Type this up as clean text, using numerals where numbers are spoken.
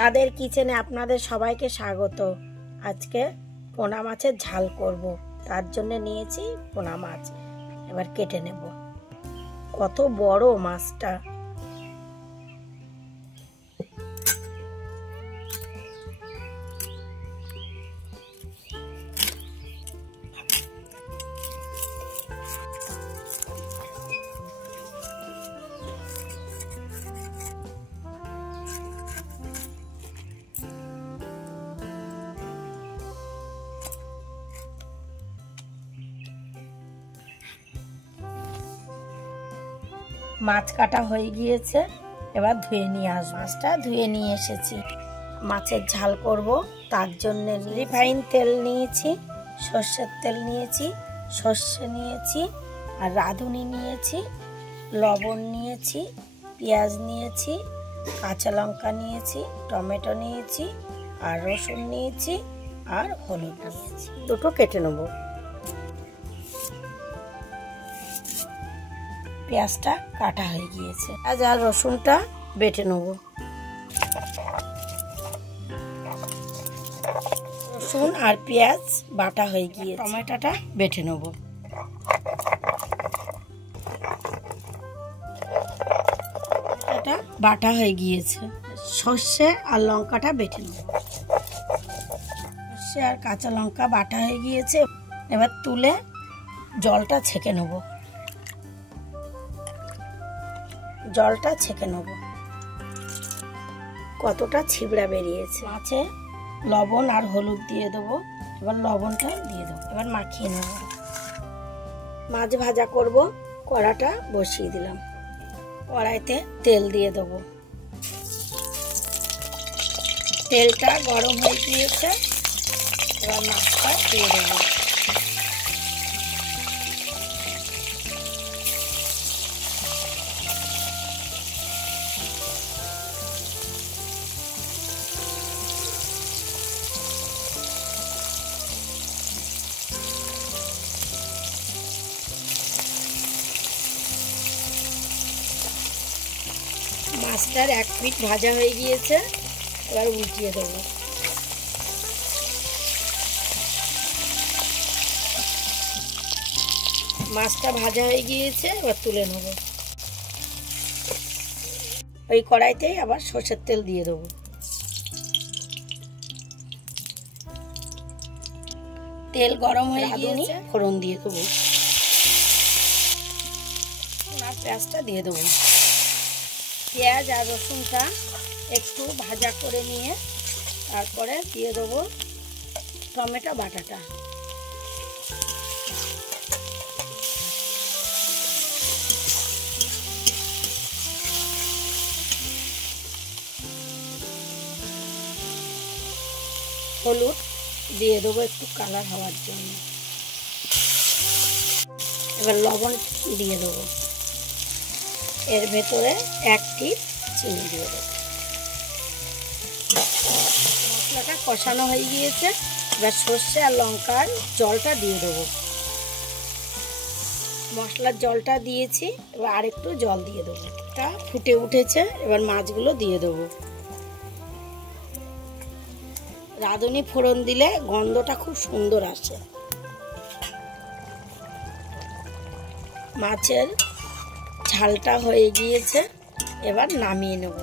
স্বাদের কিচেনে আপনাদের সবাইকে স্বাগত। আজকে পোনা মাছের ঝাল করব, তার জন্য নিয়েছি পোনা মাছ। এবার কেটে নেব। কত বড় মাছটা! মাছ কাটা হয়ে গিয়েছে, এবার ধুয়ে নিয়ে আসবো। মাছটা ধুয়ে নিয়ে এসেছি। মাছের ঝাল করব, তার জন্য রিফাইন তেল নিয়েছি, সর্ষের তেল নিয়েছি, সর্ষে নিয়েছি, আর রাঁধুনি নিয়েছি, লবণ নিয়েছি, পেঁয়াজ নিয়েছি, কাঁচা লঙ্কা নিয়েছি, টমেটো নিয়েছি, আর রসুন নিয়েছি, আর হলুদ নিয়েছি। দুটো কেটে নেব। পেঁয়াজটা কাটা হয়ে গিয়েছে, আর রসুনটা বেটে নেব। রসুন আর পেঁয়াজ বাটা হয়ে গিয়েছে, টমেটোটা বেটে নেব। এটা বাটা হয়ে গিয়েছে, সর্ষে আর লঙ্কাটা বেটে নেব। সর্ষে আর কাঁচা লঙ্কা বাটা হয়ে গিয়েছে, এবার তুলে জলটা ছেঁকে নেব। জলটা ছেঁকে নেব। কতটা ছিবড়া বেরিয়েছে। মাছে লবণ আর হলুদ দিয়ে দেবো। এবার লবণটা দিয়ে দেবো, এবার মাখিয়ে নেব। মাছ ভাজা করব, কড়াটা বসিয়ে দিলাম। কড়াইতে তেল দিয়ে দেবো। তেলটা গরম হয়ে গিয়েছে, এবার মাছটা দিয়ে দেবো। মাছটার এক পিঠ ভাজা হয়ে গিয়েছে, এবার উল্টিয়ে দেবো। মাছটা ভাজা হয়ে গিয়েছে, এবার তুলে নেব। ওই কড়াইতেই আবার সর্ষের তেল দিয়ে দেবো। তেল গরম হয়ে গিয়েছে, ফোড়ন দিয়ে দেবো। আর পেঁয়াজটা দিয়ে দেবো। পেঁয়াজ আর রসুনটা একটু ভাজা করে নিয়ে তারপরে দিয়ে দেবো টমেটো বাটাটা। হলুদ দিয়ে দেবো একটু কালার হওয়ার জন্য। এবার লবণ দিয়ে দেবো। এর ভেতরে এক টিপ চিনি দিয়ে দেবো। মশলাটা কষানো হয়ে গিয়েছে, এবার সর্ষে আর লঙ্কার জলটা দিয়ে দেবো। মশলার জলটা দিয়েছি, এবার আরেকটু জল দিয়ে দেবো। এটা ফুটে উঠেছে, এবার মাছগুলো দিয়ে দেবো। রাঁধুনি ফোড়ন দিলে গন্ধটা খুব সুন্দর আসে। মাছের ঝালটা হয়ে গিয়েছে, এবার নামিয়ে নেব।